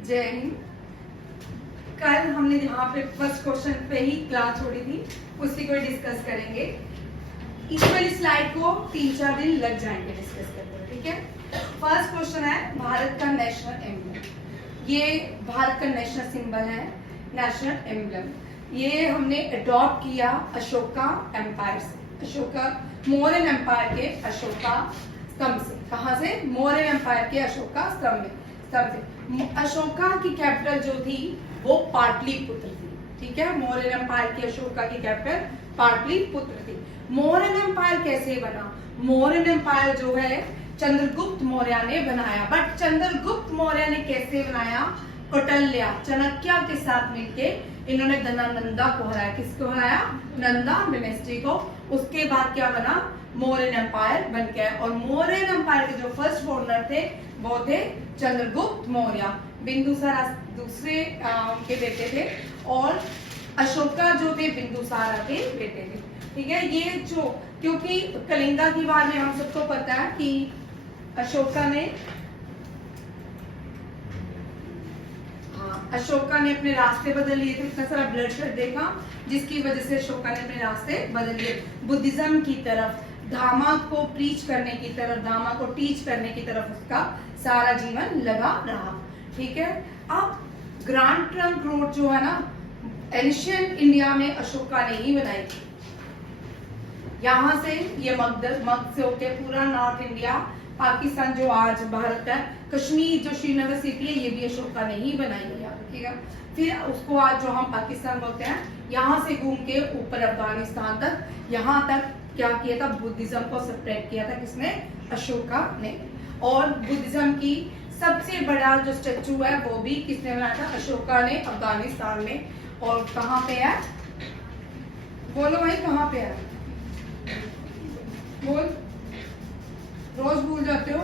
जय हिंद। कल हमने यहाँ पे फर्स्ट क्वेश्चन पे ही क्लास छोड़ी थी, उसी को डिस्कस करेंगे। इस वाली स्लाइड को 3-4 दिन लग जाएंगे डिस्कस करते हुए, ठीक है। फर्स्ट क्वेश्चन है भारत का नेशनल एम्बलम। ये भारत का नेशनल सिंबल है, नेशनल एम्बलम। ये हमने अडॉप्ट किया अशोका एम्पायर से, अशोका मौर्यन एम्पायर के अशोका स्तंभ से। कहाँ से? मौर्यन एम्पायर के अशोका स्तंभ से। अशोका की कैपिटल जो थी वो पाटलिपुत्र थी, ठीक है। मौर्यन एम्पायर की अशोका की कैपिटल पाटलिपुत्र थी। मौर्यन एम्पायर कैसे बना? मौर्यन एम्पायर जो है चंद्रगुप्त मौर्य ने बनाया। बट चंद्रगुप्त मौर्य ने कैसे बनाया? कौटिल्य चाणक्य के साथ मिलके इन्होंने नंदा को हराया। किसको हराया? नंदा डायनेस्टी को। उसके बाद क्या बना? मौर्यन एम्पायर बन गया। और मौर्यन एम्पायर के जो फर्स्ट फाउंडर थे वो थे चंद्रगुप्त मौर्य। बिंदुसार दूसरे के बेटे थे और अशोका जो थे बिंदुसारा के बेटे थे, ठीक है। ये जो क्योंकि कलिंगा की बार में हम सबको पता है कि अशोका ने अपने रास्ते बदल लिए थे। इतना सारा ब्लडशेड देखा जिसकी वजह से अशोका ने अपने रास्ते बदल लिए बुद्धिज्म की तरफ, धामा को प्रीच करने की तरफ, धामा को टीच करने की तरफ उसका सारा जीवन लगा रहा, ठीक है। अब ग्रैंड ट्रंक रोड जो है ना, एंशिएंट इंडिया में अशोका ने ही बनाई थी। यहाँ से ये मगध से होके पूरा नॉर्थ इंडिया, पाकिस्तान जो आज भारत है, कश्मीर जो श्रीनगर सिटी है, ये भी अशोका ने ही बनाई है, याद रखिएगा। फिर उसको आज जो हम पाकिस्तान बोलते हैं, यहाँ से घूम के ऊपर अफगानिस्तान तक, यहाँ तक क्या किया था? बुद्धिज्म को सेपरेट किया था। किसने? अशोका ने। और बुद्धिज्म की सबसे बड़ा जो स्टेचू है वो भी किसने बनाया था? अशोका ने, अफगानिस्तान में। और कहाँ पे है? बोलो भाई, कहाँ पे है? बोल, रोज भूल जाते हो।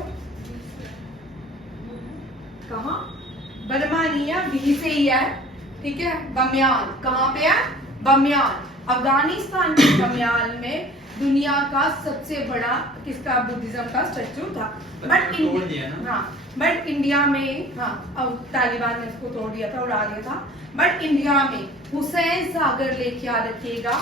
कहाँ? बर्मानिया वहीं से ही है, ठीक है। बमियाल कहाँ पे है? बमियाल अफगानिस्तान के बमियाल में दुनिया का सबसे बड़ा किसका? बुद्धिज्म का स्टेचू था। बट इंडिया में अब तालिबान ने उसको तोड़ दिया था, उड़ा दिया था। बट इंडिया में हुसैन सागर लेके याद रखिएगा,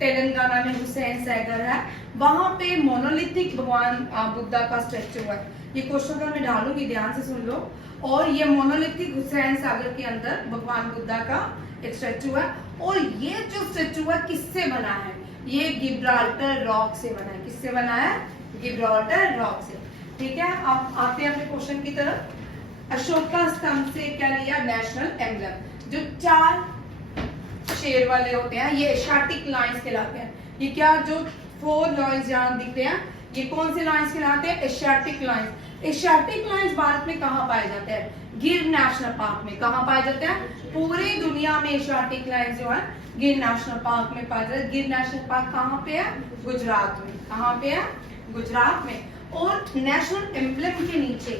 तेलंगाना में हुसैन सागर है, वहां पे मोनोलिथिक भगवान बुद्धा का स्टेचू है। ये क्वेश्चन तो मैं डालूंगी, ध्यान से सुन लो। और ये मोनोलिथिक हुसैन सागर के अंदर भगवान बुद्धा का एक स्टेचू है। और ये जो स्टेचू है किससे बना है? ये गिब्राल्टर रॉक से बना है। किससे बना है? गिब्राल्टर रॉक से, ठीक है। अब आते हैं अपने क्वेश्चन की तरफ। अशोका स्तंभ से क्या लिया? National emblem. जो 4 शेर वाले होते हैं ये एशियाटिक लाइंस कहलाते हैं। ये क्या जो 4 लाइंस जहां दिखते हैं, ये कौन से लाइंस कहलाते हैं? Asiatic lines. Asiatic lines Bharat में कहाँ पाए जाते हैं? गिर नेशनल पार्क में। कहाँ पाए जाते हैं? पूरी दुनिया में एशियाटिक लाइंस जो है गिर नेशनल पार्क में पाए जाते हैं। गिर नेशनल पार्क कहाँ पे है? गुजरात में। कहाँ पे है? गुजरात में। और नेशनल एम्बलम के नीचे,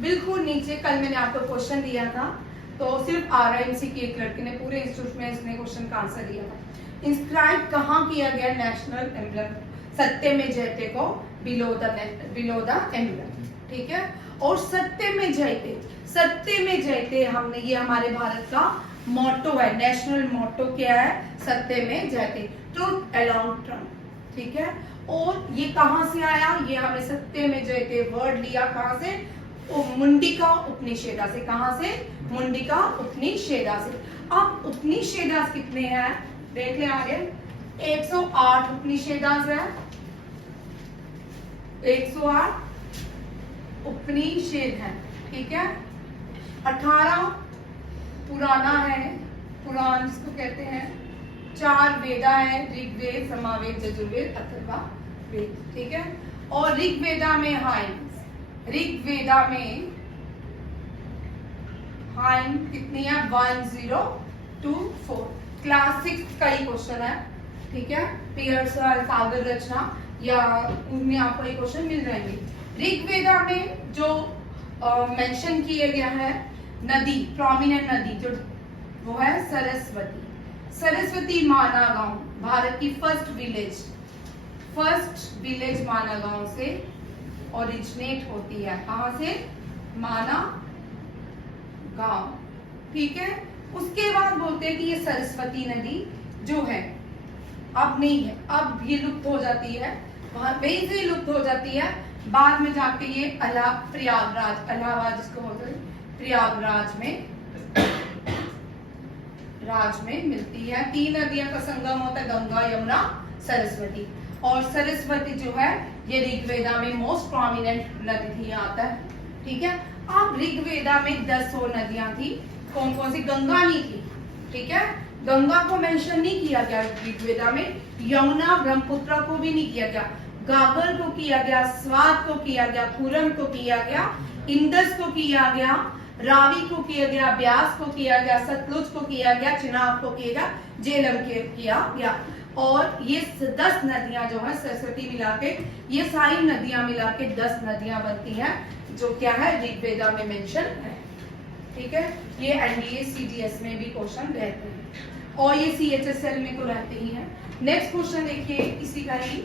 बिल्कुल नीचे, कल मैंने आपको क्वेश्चन दिया था, तो सिर्फ RIMC की एक लड़की ने पूरे इंस्टीट्यूट में इसने क्वेश्चन का आंसर दिया था। इंस्क्राइब कहाँ किया गया नेशनल एम्बलम? सत्यमेव जयते को बिलो द एम्बलम, ठीक है। और सत्यमेव जयते हमने, ये हमारे भारत का मोटो है, नेशनल मोटो क्या है? सत्यमेव जयते, ट्रुथ अलोंग ट्रम्प, ठीक है। और ये कहाँ से आया? ये हमने सत्यमेव जयते वर्ड लिया कहाँ से? मुंडिका उपनिषेदा से। कहाँ से? मुंडिका उपनिषेदा से। अब उपनिषेदास कितने हैं देख ले आगे। 108 उपनिषेदास है, 108 उपनिषेद है, ठीक है। 18 पुराना है, पुराण जिसको कहते हैं। 4 वेदा है, ऋग्वेद, सामवेद, यजुर्वेद, अथर्ववेद, ठीक है। और ऋग्वेदा में हाइन कितनी है? 1024। क्लास 6 का ही क्वेश्चन है, ठीक है। पियर्सन सागर रचना या उनमें आपको ये क्वेश्चन मिल जाएंगे। ऋग्वेदा में जो मेंशन किया गया है नदी, प्रोमिनेंट नदी जो वो है सरस्वती। सरस्वती माना गांव भारत की फर्स्ट विलेज माना गांव से ओरिजिनेट होती है। कहाँ से? माना गांव, ठीक है। उसके बाद बोलते हैं कि ये सरस्वती नदी जो है अब नहीं है, अब ये लुप्त हो जाती है, वहां वहीं से लुप्त हो जाती है। बाद में जाके ये प्रयागराज, इलाहाबाद जिसको बोलते हैं, प्रयागराज में मिलती है। 3 नदियों का संगम होता है, गंगा, यमुना, सरस्वती। और सरस्वती जो है ये ऋग्वेदा में मोस्ट प्रोमिनेंट नदी थी, आता है, ठीक है। अब ऋग्वेदा में 10 और नदियां थी, कौन कौन सी? गंगा नहीं थी, ठीक है, गंगा को मेंशन नहीं किया गया ऋग्वेदा में, यमुना ब्रह्मपुत्र को भी नहीं किया गया, गागर को किया गया, स्वात को किया गया, खुरम को किया गया, इंदस को किया गया, रावी को किया गया, ब्यास को किया गया, सतलुज को किया गया, चिनाब को किया गया, झेलम के किया गया। और ये 10 नदियां जो है सरस्वती मिला के, ये सारी नदियां मिला के 10 नदियां बनती हैं, जो क्या है ऋग्वेदा में मेंशन है, ठीक है। ये एनडीए सीडीएस में भी क्वेश्चन रहते हैं और ये सीएचएसएल में तो रहते ही हैं। नेक्स्ट क्वेश्चन देखिए इसी का ही,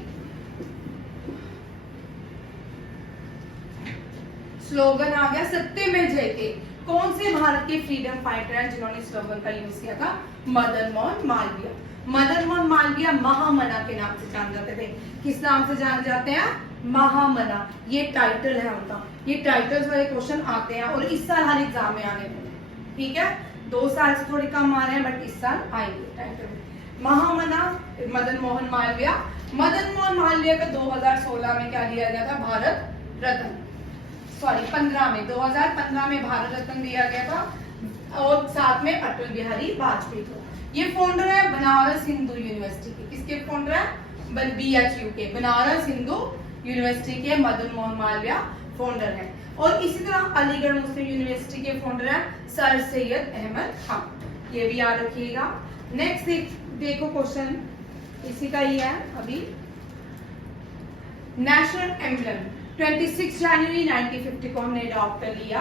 स्लोगन आ गया सत्य में जयते। कौन से भारत के फ्रीडम फाइटर हैं जिन्होंने स्लोगन का यूज किया था? मदन मोहन मालवीय। मदन मोहन मालवीय महामना के नाम से जाने जाते थे। किस नाम से जाने जाते हैं? महामना। ये टाइटल है उनका। ये टाइटल्स वाले क्वेश्चन आते हैं और इस साल हर एग्जाम में आने वाले, ठीक है। 2 साल से थोड़ी कम आ रहे हैं बट इस साल आएंगे टाइटल। महामना मदन मोहन मालवीय। मदन मोहन मालवीय का 2016 में क्या दिया गया था? भारत रत्न। सॉरी 15 में, 2015 में भारत रत्न दिया गया था और साथ में अटल बिहारी वाजपेयी को। ये फाउंडर है बनारस हिंदू यूनिवर्सिटी के। किसके फाउंडर है? BHU के, बनारस हिंदू यूनिवर्सिटी के मदन मोहन मालवीय फाउंडर है। और इसी तरह अलीगढ़ मुस्लिम यूनिवर्सिटी के फाउंडर है सर सैयद अहमद खान। ये भी याद रखिएगा। नेक्स्ट देखो क्वेश्चन इसी का ही है अभी। नेशनल एम्बलम 26 जनवरी 1950 को हमने अडॉप्ट कर लिया।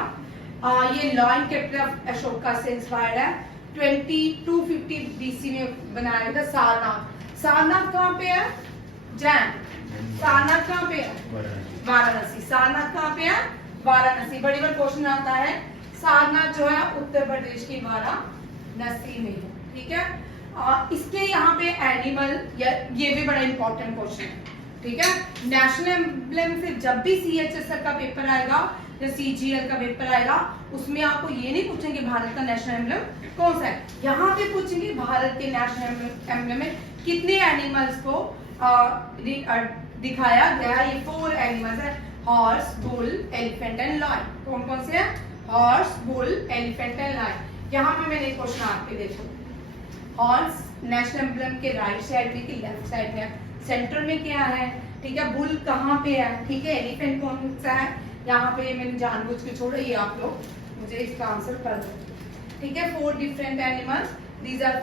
ये लॉयन कैपिटल ऑफ अशोका से इंस्पायर्ड है। 2250 BC में बनाया गया था। सारनाथ। सारनाथ कहाँ पे है? जैन। सारनाथ कहाँ पे है? वाराणसी। सारनाथ कहाँ पे है? वाराणसी। बड़ी बार क्वेश्चन आता है। सारनाथ जो है उत्तर प्रदेश की वाराणसी में है, ठीक है। इसके यहाँ पे एनिमल, ये भी बड़ा इंपॉर्टेंट क्वेश्चन है, ठीक है। नेशनल एम्बलम से जब भी सीएचएसएल का पेपर आएगा या सीजीएल का पेपर आएगा, उसमें आपको ये नहीं पूछेंगे भारत का नेशनल एम्बलम कौन सा है, यहाँ पे पूछेंगे भारत के नेशनल एम्बलम में कितने एनिमल्स को दिखाया गया। ये 4 एनिमल्स है, horse, bull, elephant and lion. कौन कौन से हैं? Horse, bull, elephant and lion. यहाँ पे मैंने क्वेश्चन आपके देखो, हॉर्स नेशनल एम्बलम के राइट साइड में कि लेफ्ट साइड में, सेंटर में क्या है, ठीक है। बुल कहाँ पे है, ठीक है। एलिफेंट कौन सा है? यहाँ पे मैंने जानबूझ के छोड़ा, ये आप लोग मुझे इसका आंसर कर दो, ठीक है। 4 different animals, these are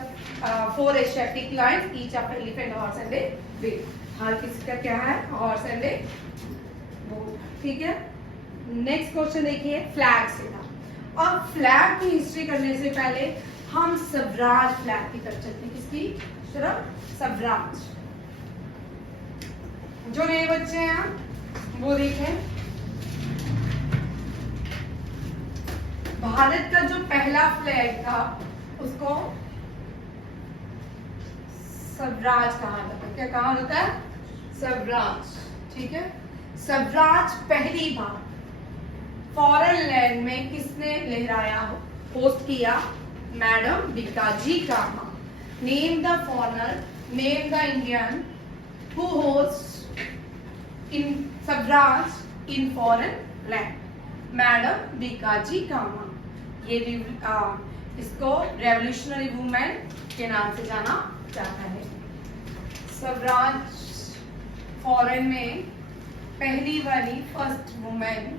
4 Asiatic lions, each of elephant, horse and a bull. हर किसी का क्या है? हॉर्स एंड ए बुल, ठीक है। नेक्स्ट क्वेश्चन देखिए, फ्लैग से था। अब फ्लैग की हिस्ट्री करने से पहले हम स्वराज फ्लैग की तरफ चलते हैं। किसकी तरफ? स्वराज। जो नए बच्चे हैं वो देखें, भारत का जो पहला फ्लैग था उसको स्वराज कहा जाता है। क्या कहा जाता है? स्वराज, ठीक है। स्वराज पहली बार फॉरेन लैंड में किसने लहराया, पोस्ट किया? Madam Bhikaji Cama. Name the foreigner, name the Indian who host in Swaraj in foreign land. Madam Bhikaji Cama. ये इसको रेवोल्यूशनरी वुमेन के नाम से जाना जाता है। स्वराज फॉरेन में पहली वाली फर्स्ट वुमेन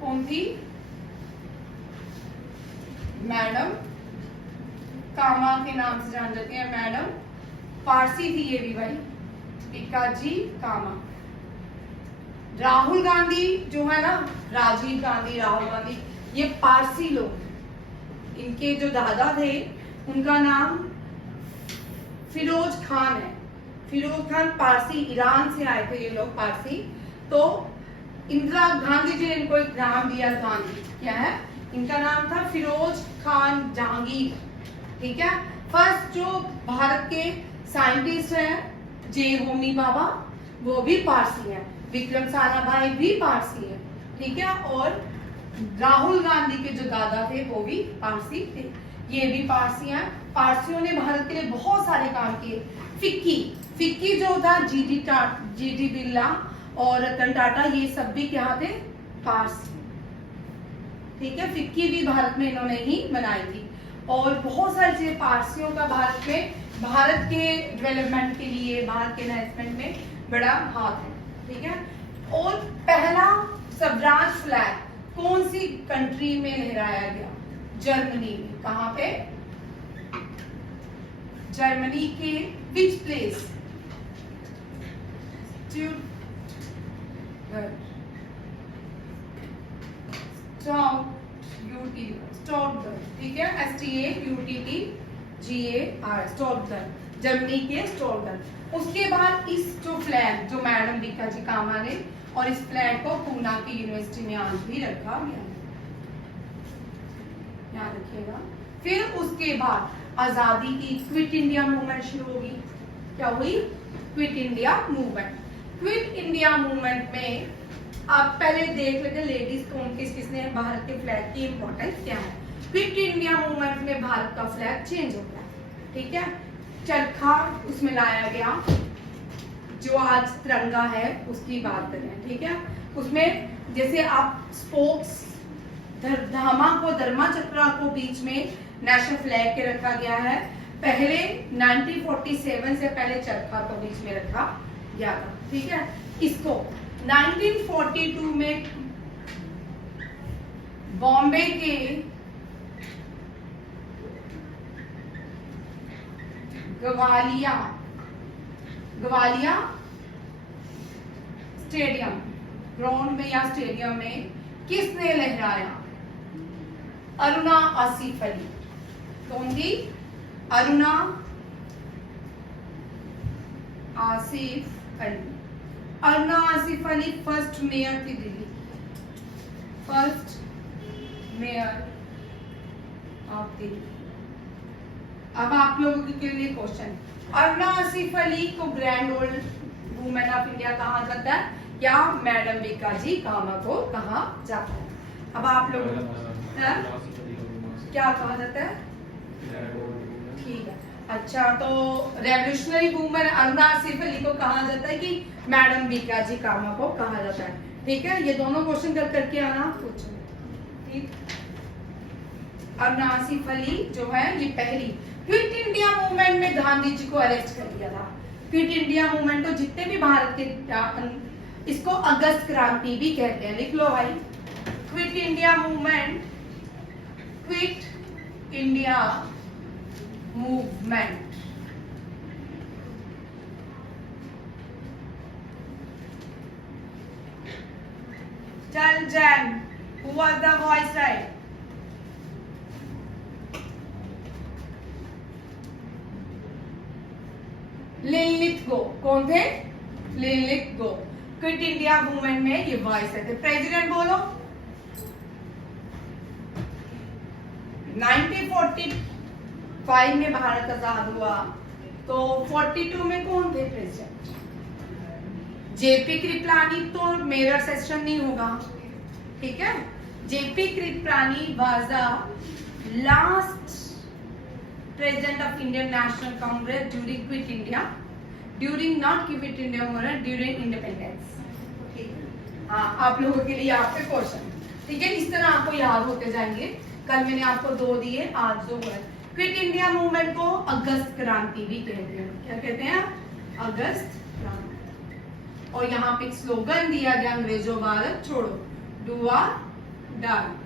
कौन थी? मैडम कामा के नाम से जान जाती है। मैडम पारसी थी ये भी भाई, बीकाजी कामा। राहुल गांधी जो है ना, राजीव गांधी, राहुल गांधी, ये पारसी लोग। इनके जो दादा थे उनका नाम फिरोज खान है। फिरोज खान पारसी, ईरान से आए थे ये लोग पारसी। तो इंदिरा गांधी जी ने इनको एक नाम दिया गांधी। क्या है? इनका नाम था फिरोज खान जहांगीर, ठीक है। फर्स्ट जो भारत के साइंटिस्ट हैं जे होमी बाबा, वो भी पारसी हैं। विक्रम साराभाई भी पारसी है, ठीक है। और राहुल गांधी के जो दादा थे वो भी पारसी थे, ये भी पारसी हैं। पारसियों ने भारत के लिए बहुत सारे काम किए। फिक्की जो था जीडी बिरला और रतन टाटा, ये सब भी क्या थे, पारसी, ठीक है। फिक्की भी भारत में इन्होंने ही बनाई थी। और बहुत सारी चीजें पारसियों का भारत में, भारत के डेवलपमेंट के लिए, भारत के एनहांसमेंट में बड़ा हाथ है, ठीक है। और पहला स्वराज फ्लैग कौन सी कंट्री में लहराया गया, जर्मनी में। कहां पे, जर्मनी के विच प्लेस, स्टॉटगर्ट, ठीक है, STAUTTGAR, स्टॉटगर्ट, जर्मनी के स्टॉटगर्ट। उसके बाद इस जो फ्लैग जो मैडम बीका जी कामा ने, और इस फ्लैग को पूना की यूनिवर्सिटी में आज भी रखा गया है, याद रखिएगा। फिर उसके बाद आजादी की क्विट इंडिया मूवमेंट शुरू होगी। क्या हुई, quit India movement. Quit India movement में आप पहले देख लेते लेडीज कौन किसने भारत के फ्लैग की इंपॉर्टेंस क्या है। क्विट इंडिया मूवमेंट में भारत का फ्लैग चेंज होता है, ठीक है। चरखा उसमें लाया गया, जो आज तिरंगा है उसकी बात करें, ठीक है। उसमें जैसे आप स्पोक्स, धामा को, धर्मा चक्रा को बीच में नेशनल फ्लैग के रखा गया है। पहले 1947 से पहले चरखा को बीच में रखा गया था, ठीक है। इसको 1942 में बॉम्बे के गवालिया स्टेडियम, ग्राउंड में या स्टेडियम में किसने लहराया, अरुणा आसिफ अली। कौन थी, अरुणा आसिफ अली। अरुणा आसिफ अली फर्स्ट मेयर थी Delhi, first mayor of Delhi. अब आप लोगों के लिए क्वेश्चन, अरुणा आसिफ अली को grand old women of India कहा जाता है, या मैडम बीका जी कामा को कहा जाता है। अब आप लोग क्या कहा जाता है, ठीक है। अच्छा, तो रेवोल्यूशनरी वुमेन अरुणा आसिफ अली को कहा जाता है कि मैडम बीका जी कामा को कहा जाता है, ठीक है। ये दोनों क्वेश्चन करके आना पूछो, ठीक। अरुणा आसिफ अली जो है ये पहली। क्विट इंडिया मूवमेंट में गांधी जी को अरेस्ट कर लिया था। क्विट इंडिया मूवमेंट को जितने भी भारत के, इसको अगस्त क्रांति भी कहते हैं, लिख लो भाई। Quit India movement, quit India movement, चल जैन, who was the viceroy? Linlithgow. कौन थे, लिनलिथगो। क्विट इंडिया मूवमेंट में ये वॉइस थे। प्रेसिडेंट बोलो। 1945 में भारत आजाद हुआ, तो 42 में कौन थे प्रेसिडेंट, जेपी कृपलानी। तो मेरा सेशन नहीं होगा, ठीक है। JP Kripalani was the last president of Indian National Congress during Quit India, during not Quit India movement, during independence, ठीक है। हाँ, आप लोगों के लिए आपके क्वेश्चन, ठीक है। इस तरह आपको याद होते जाएंगे। कल मैंने आपको 2 दिए, आज 2 है। क्विट इंडिया मूवमेंट को अगस्त क्रांति भी कहते हैं। क्या कहते हैं, अगस्त क्रांति। और यहाँ पे एक स्लोगन दिया गया, अंग्रेजों भारत छोड़ो, डू और डाई।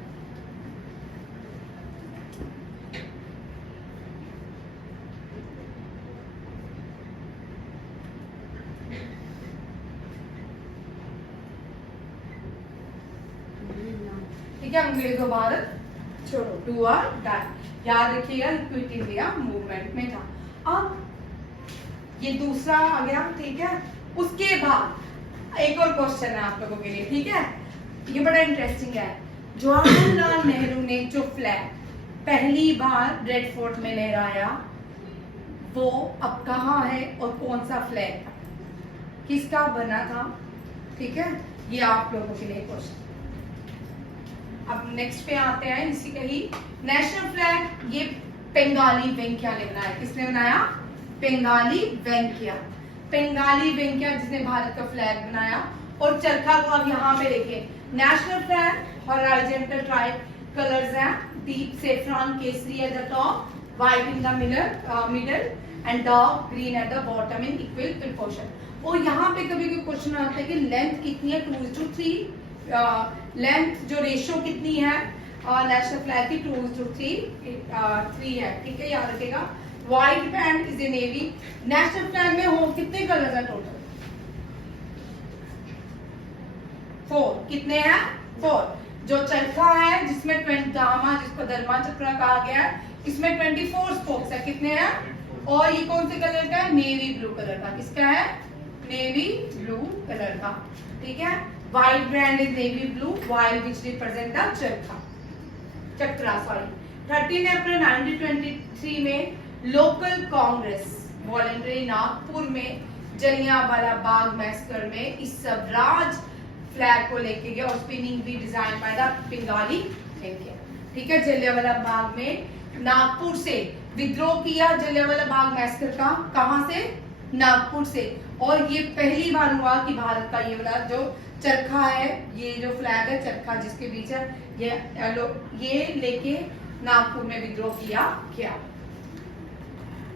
ठीक है, अंग्रेजों भारत छोड़ो, डू और डाई, याद रखिएगा। क्विट इंडिया मूवमेंट में था। अब ये दूसरा आ गया, ठीक है। उसके बाद एक और क्वेश्चन है आप लोगों के लिए, ठीक है। ये बड़ा इंटरेस्टिंग है। जवाहरलाल नेहरू ने जो फ्लैग पहली बार रेड फोर्ट में लहराया वो अब कहाँ है और कौन सा फ्लैग था, किसका बना था? ठीक है, ये आप लोगों के लिए क्वेश्चन। अब नेक्स्ट पे आते हैं, इसी का ही नेशनल फ्लैग ये बेंगाली वेंकैया ने बनाया। किसने बनाया? बेंगाली वेंकैया। बेंगाली वेंकैया जिसने भारत का फ्लैग बनाया। और चरखा को अब यहाँ पे देखिए, national flag horizontal tribe colours हैं, डीप सेफ्रॉन केसरी at the top, white in the middle and dark green at the bottom in equal proportion. और यहाँ पे कभी कोई क्वेश्चन आता है कि लेंथ कितनी है, 2:3, लेंथ जो रेशियो कितनी है नेशनल फ्लैग की, 2:3 है। ठीक है, याद रखेगा। White band is a navy. National flag में हो कितने कलर है टोटल? 4। कितने हैं? 4। जो चरखा है जिसमें 20 दामा, जिसको धर्मा चक्र कहा गया है, इसमें 24 स्पोक्स है। कितने हैं? और ये कौन से कलर का है? नेवी ब्लू कलर का। किसका है? नेवी ब्लू कलर का। ठीक है, white brand is navy blue while which represent the chakra. 13 April 1923 में लोकल कांग्रेस वॉलेंटरी नागपुर में जलियांवाला बाग मैसकर में इस स्वराज फ्लैग को लेके गया और स्पिनिंग भी design by the Bengali Venkaiah. ठीक है, जलियांवाला बाग में नागपुर से विद्रोह किया जलियांवाला बाग मैसकर का। कहां से? नागपुर से। और ये पहली बार हुआ कि भारत का ये वाला जो चरखा है, ये जो फ्लैग है चरखा जिसके बीच है, ये लेके नागपुर में विद्रोह किया गया।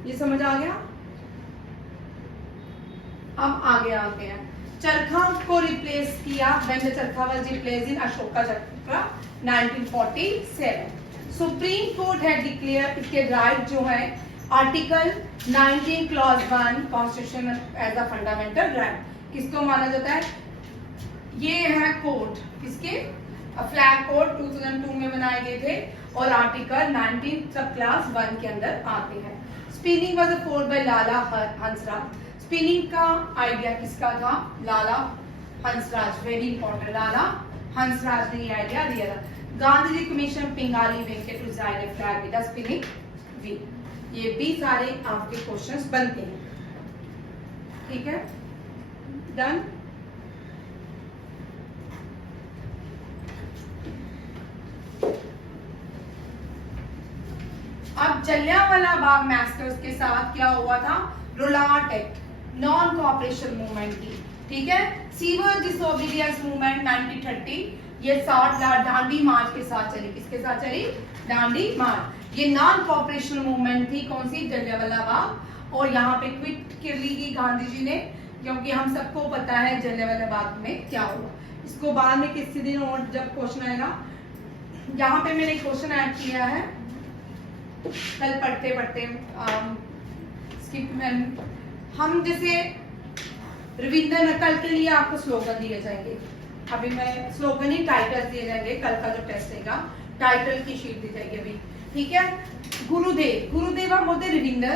ये समझ आ गया? अब आगे आते हैं। चरखा को रिप्लेस किया when the charkha was replaced in Ashoka Chakra 1947। Supreme court है डिक्लेयर इसके राइट जो है article 19 clause 1 constitution as a fundamental right. किसको माना जाता है? ये है कोड, किसके? फ्लैग कोड 2002 में बनाए गए थे और आर्टिकल 19 सब क्लास 1 के अंदर आते हैं। Spinning was a ford by Lala Hansraj. Spinning का आइडिया किसका था? लाला हंसराज। वेरी इंपॉर्टेंट, लाला हंसराज ने ये आइडिया दिया था। Gandhi ji commission Pingali Venkaiah to design a flag with spinning wheel. ये भी सारे आपके क्वेश्चंस बनते हैं। ठीक है, डन। अब जलियांवाला बाग मैसकर्स के साथ क्या हुआ था? रोलाट एक्ट, नॉन कोऑपरेशन मूवमेंट की। ठीक है, सिविल डिसोबीडियंस मूवमेंट 1930, ये 60 दांडी मार्च के साथ चली। किसके साथ चली? दांडी मार्च। ये नॉन कोऑपरेशन मूवमेंट थी। कौन सी? जलियांवाला बाग। और यहाँ पे क्विट कर ली गई गांधी जी ने, क्योंकि हम सबको पता है जलियांवाला बाग में क्या हुआ। इसको बाद में किसी दिन और जब क्वेश्चन आएगा, यहाँ पे मैंने क्वेश्चन ऐड किया है कल पढ़ते पढ़ते हम जैसे रविंद्र नकल के लिए आपको स्लोगन दिए जाएंगे। अभी मैं स्लोगन ही टाइटल दिए जाएंगे, कल का जो टेस्ट रहेगा टाइटल की शीट दी जाएगी अभी। ठीक है, गुरुदेव हम बोलते रविंद्र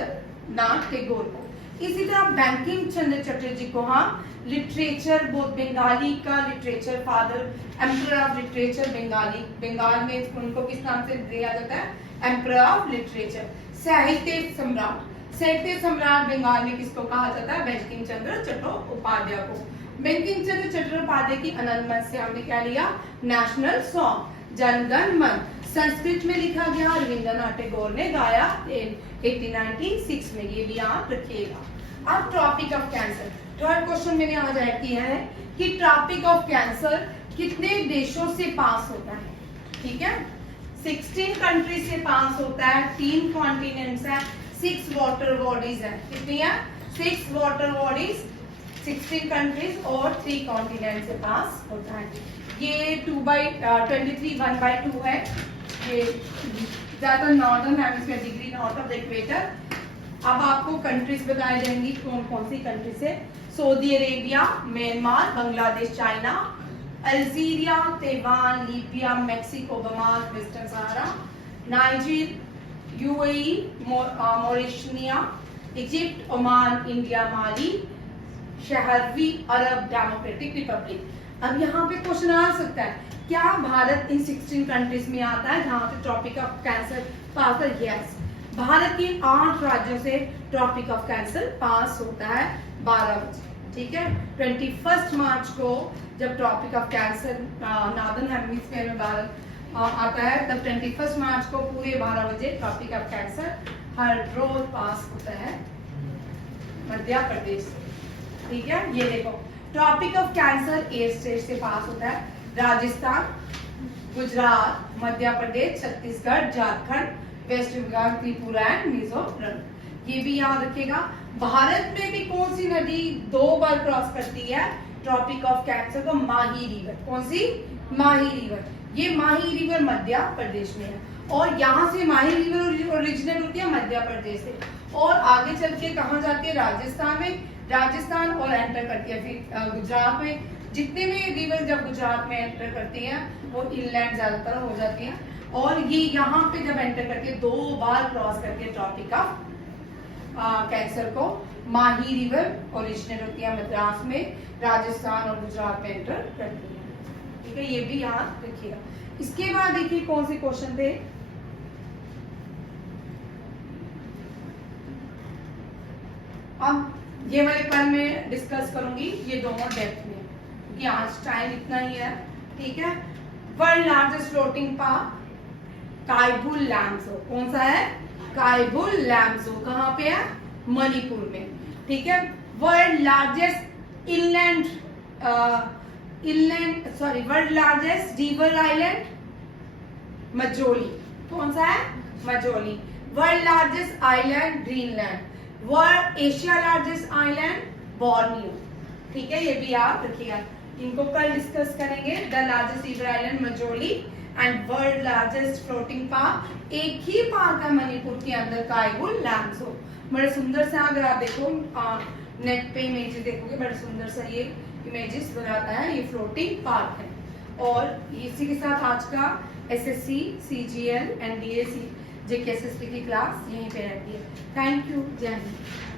नाथ टैगोर को। इसी तरह बैंकिम चंद्र चटर्जी को हम लिटरेचर, बहुत बंगाली का literature father, emperor of literature Bengali. Bengal में उनको किस नाम से दिया जाता है? Emperor of literature. साहित्य सम्राट, साहित्य सम्राट बंगाल में किसको कहा जाता है? बंकिम चंद्र चट्टोपाध्याय को। बंकिम चंद्र चट्टोपाध्याय की अनंत से हमने क्या लिया? नेशनल सॉन्ग जन गण मन। संस्कृत में लिखा गया, रविंद्रनाथ टैगोर ने गाया 1896 में। ये भी याद रखिएगा। अब tropic of cancer, third question मैंने आज ऐड किया है कि ट्रॉपिक ऑफ कैंसर कितने देशों से पास होता है? ठीक है, 16 कंट्री से पास होता है। 3 कॉन्टिनेंट्स हैं, 6 वाटर बॉडीज हैं। कितनी है? 6 वाटर बॉडीज, 16 कंट्रीज और 3 कॉन्टिनेंट से पास होता है। ये 2/23 1/2 है। ये ज्यादा northern hemisphere, degree north of the equator. अब आपको कंट्रीज बताई जाएंगी कौन कौन सी कंट्री से। Saudi Arabia, Myanmar, Bangladesh, China, Algeria, Taiwan, Libya, Mexico, Bahamas, western Sahara, Niger, UAE, Mauritania, Egypt, Oman, India, Mali, Sahrawi Arab Democratic Republic. अब यहाँ पे क्वेश्चन आ सकता है, क्या भारत इन 16 कंट्रीज में आता है जहाँ से ट्रॉपिक ऑफ कैंसर पास है? यस, भारत के 8 राज्यों से ट्रॉपिक ऑफ कैंसर पास होता है 12 बजे, ठीक है। 21 मार्च को जब tropic of cancer northern hemisphere में भारत आता है, तब 21 मार्च को पूरे 12 बजे ट्रॉपिक ऑफ कैंसर हर रोज पास होता है मध्य प्रदेश से, ठीक है। ये देखो, ट्रॉपिक ऑफ कैंसर 8 स्टेट से पास होता है, राजस्थान, गुजरात, मध्य प्रदेश, छत्तीसगढ़, झारखंड, वेस्ट बंगाल, त्रिपुरा एंड मिजोरम। ये भी याद रखिएगा। भारत में भी कौन सी नदी 2 बार क्रॉस करती है ट्रॉपिक ऑफ कैंसर को? माही रिवर। कौन सी? माही रिवर। ये माही रिवर मध्य प्रदेश में है, और यहाँ से माही रिवर ओरिजिनेट होती है मध्य प्रदेश से, और आगे चल के कहाँ जाती है? राजस्थान में, राजस्थान और एंटर करती है फिर गुजरात में। जितने भी रिवर जब गुजरात में एंटर करती हैं वो इनलैंड ज्यादातर हो जाती हैं, और ये यहाँ पे जब एंटर करती है 2 बार क्रॉस करती है ट्रॉपिक ऑफ कैंसर को। माही रिवर ओरिजिनेट होती है मद्रास में, राजस्थान और गुजरात में एंटर करती है, ठीक है। ये भी याद रखिएगा। इसके बाद देखिए कौन से क्वेश्चन थे। अब ये वाले कल मैं डिस्कस करूंगी, ये दोनों डेप्थ में, क्योंकि आज टाइम इतना ही है, ठीक है। World largest floating park Keibul Lamjao. कौन सा है? कायबुल लैम्सो। कहाँ पे है? मणिपुर में, ठीक है। World largest world largest river island Majuli. कौन सा है? Majuli. World largest island Greenland. World Asia largest island Borneo, ठीक है। ये भी याद रखिएगा, इनको कल डिस्कस करेंगे। The largest river island Majuli and world largest floating park. एक ही पार्क है मणिपुर के अंदर, कायबुल लैम्सो। बड़े सुंदर से, अगर आप देखो नेट पे इमेजेस देखोगे, बड़े सुंदर सा ये इमेजेस बनाता है। ये फ्लोटिंग पार्क है। और इसी के साथ आज का एसएससी, सीजीएल, एनडीए, जेकेएसएसपी की क्लास यहीं पे रहती है। Thank you. जय हिंद।